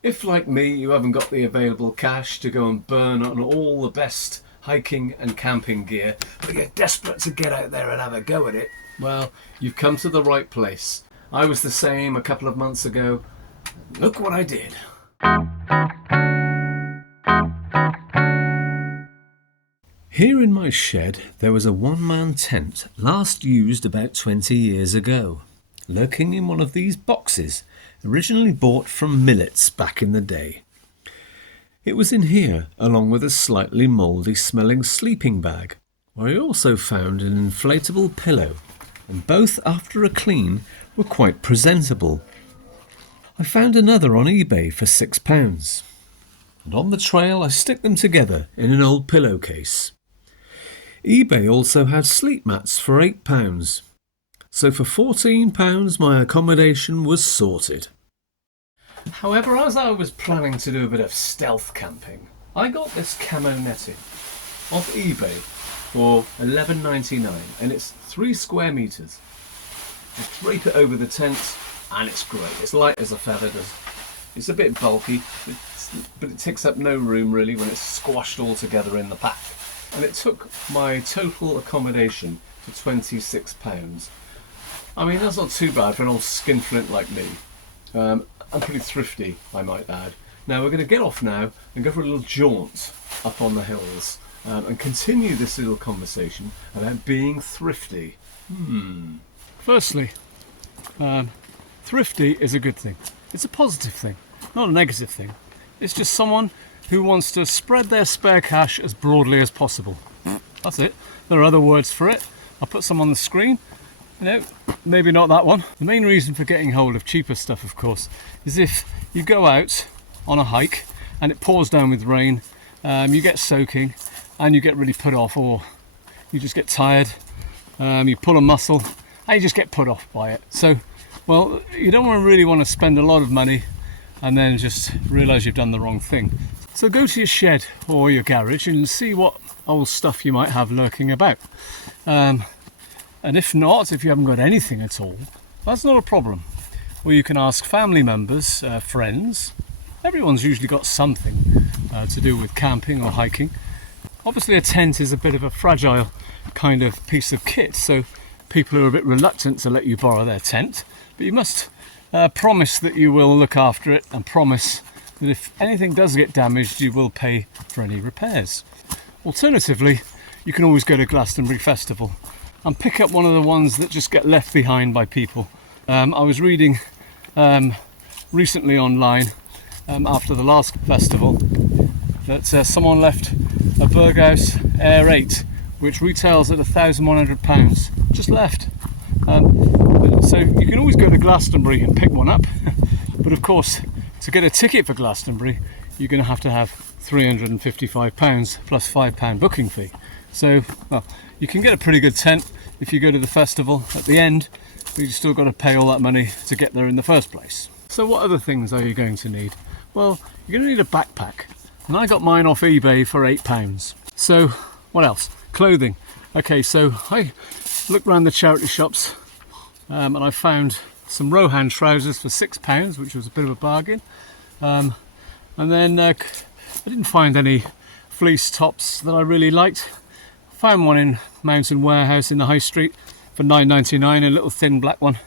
If, like me, you haven't got the available cash to go and burn on all the best hiking and camping gear, but you're desperate to get out there and have a go at it, well, you've come to the right place. I was the same a couple of months ago. Look what I did. Here in my shed there was a one-man tent, last used about 20 years ago, lurking in one of these boxes, originally bought from Millets back in the day. It was in here, along with a slightly mouldy smelling sleeping bag, where I also found an inflatable pillow, and both after a clean were quite presentable. I found another on eBay for £6, and on the trail I stick them together in an old pillowcase. eBay also had sleep mats for £8, so for £14 my accommodation was sorted. However, as I was planning to do a bit of stealth camping, I got this camo netting off eBay for $11.99, and it's 3 square metres. Just drape it over the tent and it's great. It's light as a feather. It's a bit bulky, but it takes up no room really when it's squashed all together in the pack. And it took my total accommodation to £26. I mean, that's not too bad for an old skinflint like me. I'm pretty thrifty, I might add. Now we're going to get off now and go for a little jaunt up on the hills and continue this little conversation about being thrifty. Firstly, thrifty is a good thing. It's a positive thing, not a negative thing. It's just someone who wants to spread their spare cash as broadly as possible. That's it. There are other words for it. I'll put some on the screen. Maybe not that one. The main reason for getting hold of cheaper stuff, of course, is if you go out on a hike and it pours down with rain, you get soaking and you get really put off, or you just get tired, you pull a muscle and you just get put off by it. So, well, you don't really want to spend a lot of money and then just realise you've done the wrong thing. So go to your shed or your garage and see what old stuff you might have lurking about. And if not, if you haven't got anything at all, that's not a problem. Or you can ask family members, friends. Everyone's usually got something to do with camping or hiking. Obviously a tent is a bit of a fragile kind of piece of kit, so people are a bit reluctant to let you borrow their tent. But you must promise that you will look after it, and promise that if anything does get damaged, you will pay for any repairs. Alternatively, you can always go to Glastonbury Festival and pick up one of the ones that just get left behind by people. I was reading recently online after the last festival that someone left a Berghaus Air 8 which retails at £1,100, just left. So you can always go to Glastonbury and pick one up, but of course to get a ticket for Glastonbury you're going to have £355 plus £5 booking fee. So, well, you can get a pretty good tent if you go to the festival at the end, but you've still got to pay all that money to get there in the first place. So what other things are you going to need? Well, you're going to need a backpack, and I got mine off eBay for £8. So, what else? Clothing. Okay, so I looked around the charity shops and I found some Rohan trousers for £6, which was a bit of a bargain. And then I didn't find any fleece tops that I really liked. Found one in Mountain Warehouse in the High Street for £9.99, a little thin black one,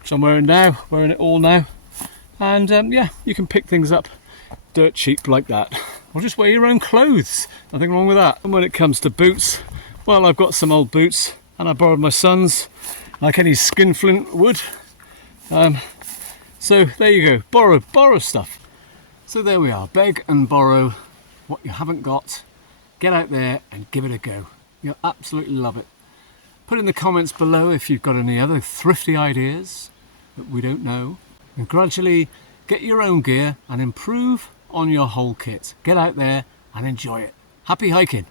which I'm wearing now, wearing it all now. And yeah, you can pick things up dirt cheap like that. Or just wear your own clothes, nothing wrong with that. And when it comes to boots, well, I've got some old boots and I borrowed my son's, like any skinflint would. So there you go, borrow stuff. So there we are, beg and borrow what you haven't got. Get out there and give it a go. You'll absolutely love it. Put in the comments below if you've got any other thrifty ideas that we don't know. And gradually get your own gear and improve on your whole kit. Get out there and enjoy it. Happy hiking.